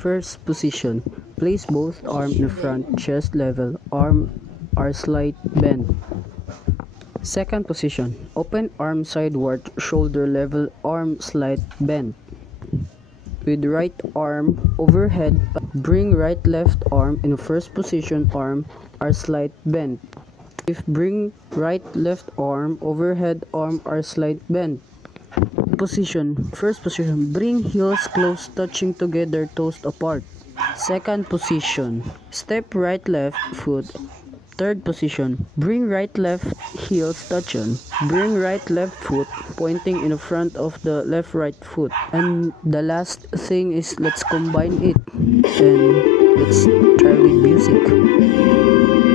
First position, place both arms in front, chest level, arm are slight bent. Second position, open arm sideward, shoulder level, arm slight bent. With right arm overhead, bring right left arm in first position, arm are slight bent. If bring right left arm overhead, arm are slight bent. Position, first position, bring heels close touching together, toes apart. Second position, step right left foot. Third position, bring right left heels touching. Bring right left foot pointing in front of the left right foot. And the last thing is let's combine it and let's try with music.